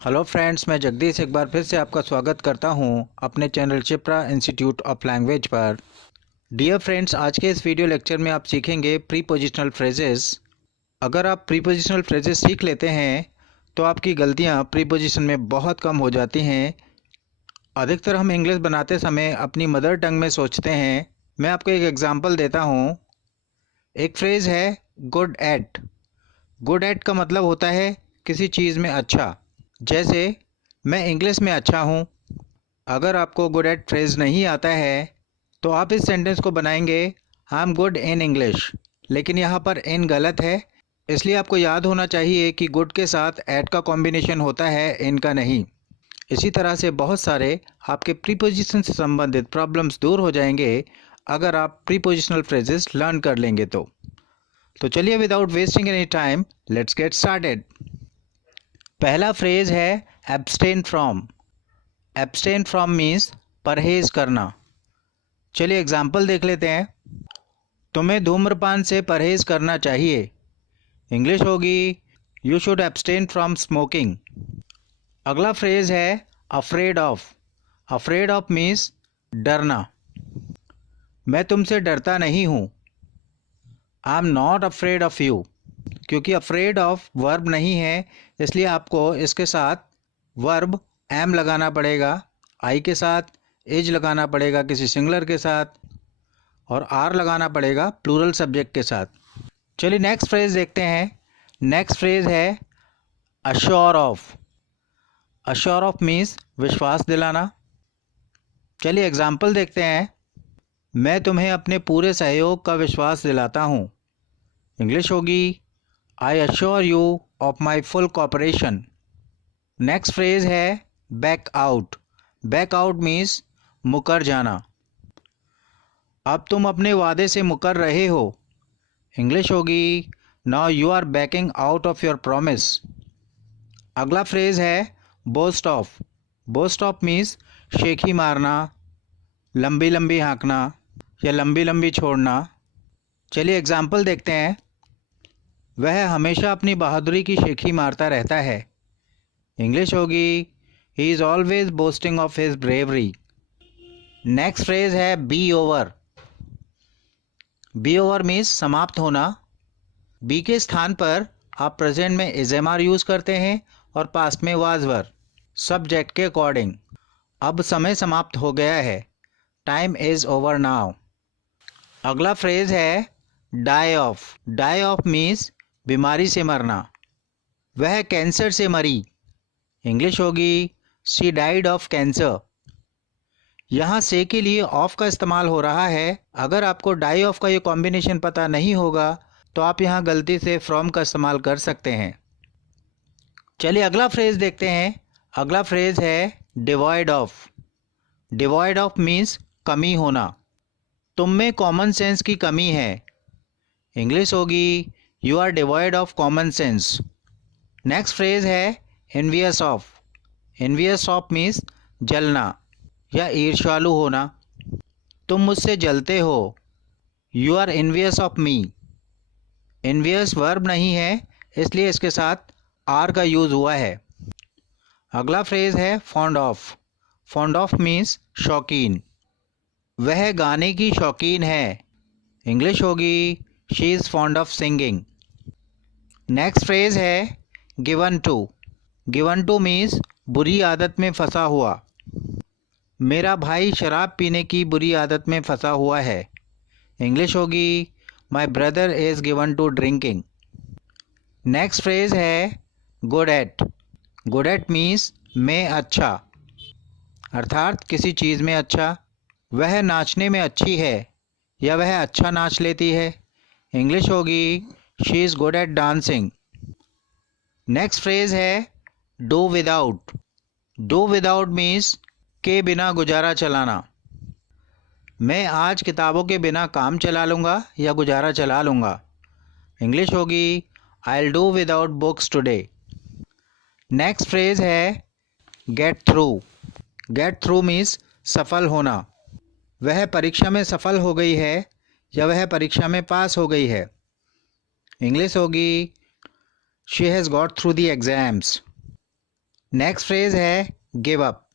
Hello friends, मैं जगदीश एक बार फिर से आपका स्वागत करता हूं अपने channel Shipra institute of language पर। डियर फ्रेंड्स, आज के इस वीडियो लेक्चर में आप सीखेंगे प्रीपोजिशनल फ्रेजेस। अगर आप प्रीपोजिशनल फ्रेजेस सीख लेते हैं तो आपकी गलतियां प्रीपोजिशन में बहुत कम हो जाती हैं। अधिकतर हम इंग्लिश बनाते समय अपनी मदर टंग में सोचते हैं। मैं आपको एक एग्जांपल देता हूं। एक फ्रेज है गुड एट। गुड एट का मतलब होता है किसी चीज़ में अच्छा। जैसे मैं इंग्लिश में अच्छा हूँ। अगर आपको गुड एट फ्रेज नहीं आता है तो आप इस सेंटेंस को बनाएंगे I am good in English, लेकिन यहाँ पर इन गलत है। इसलिए आपको याद होना चाहिए कि गुड के साथ एट का कॉम्बिनेशन होता है, इन का नहीं। इसी तरह से बहुत सारे आपके प्रीपोजिशन से संबंधित प्रॉब्लम्स दूर हो जाएंगे अगर आप प्रीपोजिशनल फ्रेजेस लर्न कर लेंगे तो चलिए without wasting any time let's get started. पहला फ्रेज है abstain from. Abstain from means परहेज करना। चलिए एग्जाम्पल देख लेते हैं। तुम्हें धूम्रपान से परहेज करना चाहिए। इंग्लिश होगी you should abstain from smoking. अगला फ्रेज है afraid of. Afraid of means डरना। मैं तुमसे डरता नहीं हूँ। I am not afraid of you. क्योंकि अफ्रेड ऑफ वर्ब नहीं है, इसलिए आपको इसके साथ वर्ब एम लगाना पड़ेगा, आई के साथ इज लगाना पड़ेगा किसी सिंगुलर के साथ, और आर लगाना पड़ेगा प्लूरल सब्जेक्ट के साथ। चलिए नेक्स्ट फ्रेज देखते हैं। नेक्स्ट फ्रेज है assure of. Assure of means विश्वास दिलाना। चलिए एग्जाम्पल देखते हैं। मैं तुम्हें अपने पूरे सहयोग का विश्वास दिलाता हूँ। इंग्लिश होगी I assure you of my full cooperation. Next phrase है back out. Back out means मुकर जाना। अब तुम अपने वादे से मुकर रहे हो। इंग्लिश होगी now you are backing out of your promise. अगला फ्रेज है boast of. Boast of means शेखी मारना, लंबी लंबी हाँकना या लंबी लंबी छोड़ना। चलिए एग्जाम्पल देखते हैं। वह हमेशा अपनी बहादुरी की शेखी मारता रहता है। इंग्लिश होगी he is always boasting of his bravery. Next phrase है be over. Be over means समाप्त होना। बी के स्थान पर आप प्रेजेंट में इजेमार यूज़ करते हैं और पास्ट में वाज वर, सब्जेक्ट के अकॉर्डिंग। अब समय समाप्त हो गया है। Time is over now. अगला फ्रेज है die of. Die of means बीमारी से मरना। वह कैंसर से मरी। इंग्लिश होगी शी डाइड ऑफ कैंसर। यहाँ से के लिए ऑफ का इस्तेमाल हो रहा है। अगर आपको डाई ऑफ का ये कॉम्बिनेशन पता नहीं होगा तो आप यहाँ गलती से फ्रॉम का इस्तेमाल कर सकते हैं। चलिए अगला फ्रेज देखते हैं। अगला फ्रेज है devoid of. Devoid of means कमी होना। तुम में कॉमन सेंस की कमी है। इंग्लिश होगी you are devoid of common sense. Next phrase है envious of. Envious of means जलना या ईर्ष्यालु होना। तुम मुझसे जलते हो। You are envious of me. Envious verb नहीं है, इसलिए इसके साथ आर का यूज़ हुआ है। अगला फ्रेज है fond of. Fond of means शौकीन। वह गाने की शौकीन है। इंग्लिश होगी she is fond of singing. Next phrase है given to. Given to means बुरी आदत में फंसा हुआ। मेरा भाई शराब पीने की बुरी आदत में फंसा हुआ है। इंग्लिश होगी my brother is given to drinking. Next phrase है good at. Good at means में अच्छा, अर्थात किसी चीज़ में अच्छा। वह नाचने में अच्छी है या वह अच्छा नाच लेती है। इंग्लिश होगी she is good at dancing. Next phrase है do without. Do without means के बिना गुजारा चलाना। मैं आज किताबों के बिना काम चला लूँगा या गुजारा चला लूँगा। इंग्लिश होगी I will do without books today. Next phrase है get through. Get through means सफल होना। वह परीक्षा में सफल हो गई है या वह परीक्षा में पास हो गई है। इंग्लिश होगी she has got through the exams. Next phrase है give up.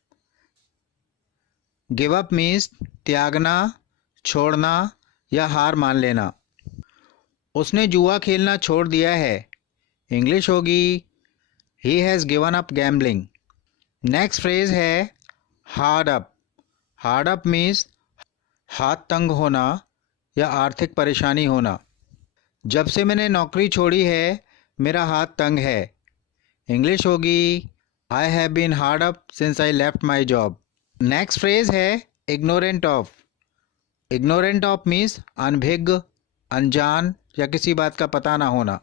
Give up means त्यागना, छोड़ना या हार मान लेना। उसने जुआ खेलना छोड़ दिया है। इंग्लिश होगी he has given up gambling. Next phrase है hard up. Hard up means हाथ तंग होना या आर्थिक परेशानी होना। जब से मैंने नौकरी छोड़ी है मेरा हाथ तंग है। इंग्लिश होगी I have been hard up since I left my job. Next phrase है ignorant of. Ignorant of means अनभिज्ञ, अनजान या किसी बात का पता ना होना।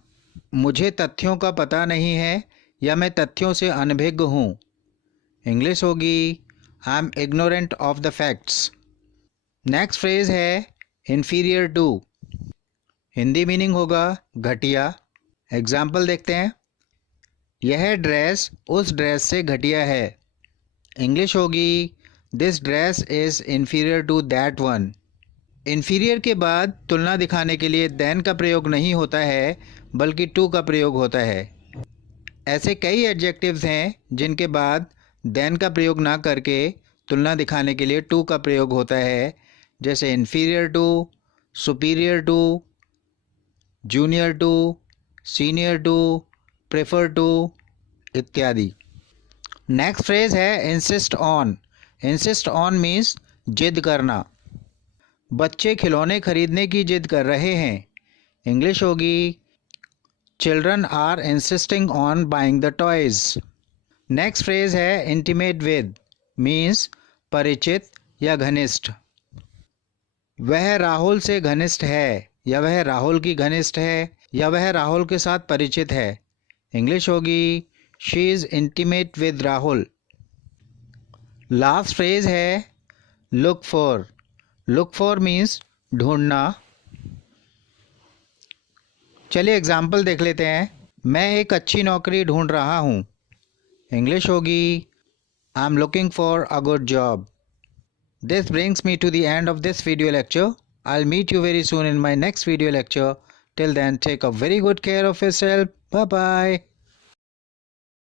मुझे तथ्यों का पता नहीं है या मैं तथ्यों से अनभिज्ञ हूँ। इंग्लिश होगी I am ignorant of the facts. Next phrase है इन्फीरियर टू। हिंदी मीनिंग होगा घटिया। एग्जाम्पल देखते हैं। यह ड्रेस उस ड्रेस से घटिया है। इंग्लिश होगी this dress is inferior to that one. Inferior के बाद तुलना दिखाने के लिए देन का प्रयोग नहीं होता है बल्कि टू का प्रयोग होता है। ऐसे कई एडजेक्टिव्स हैं जिनके बाद देन का प्रयोग ना करके तुलना दिखाने के लिए टू का प्रयोग होता है, जैसे inferior to, superior to, junior to, senior to, prefer to इत्यादि। नेक्स्ट फ्रेज है insist on. Insist on means जिद करना। बच्चे खिलौने खरीदने की जिद कर रहे हैं। इंग्लिश होगी children are insisting on buying the toys. Next phrase है इंटीमेट विद मीन्स परिचित या घनिष्ठ। वह राहुल से घनिष्ठ है या वह राहुल की घनिष्ठ है या वह राहुल के साथ परिचित है। इंग्लिश होगी she is intimate with Rahul. Last phrase है look for. Look for means ढूंढना। चलिए एग्जाम्पल देख लेते हैं। मैं एक अच्छी नौकरी ढूंढ रहा हूँ। इंग्लिश होगी I am looking for a good job. This brings me to the end of this video lecture. I'll meet you very soon in my next video lecture. Till then, take a very good care of yourself. Bye bye.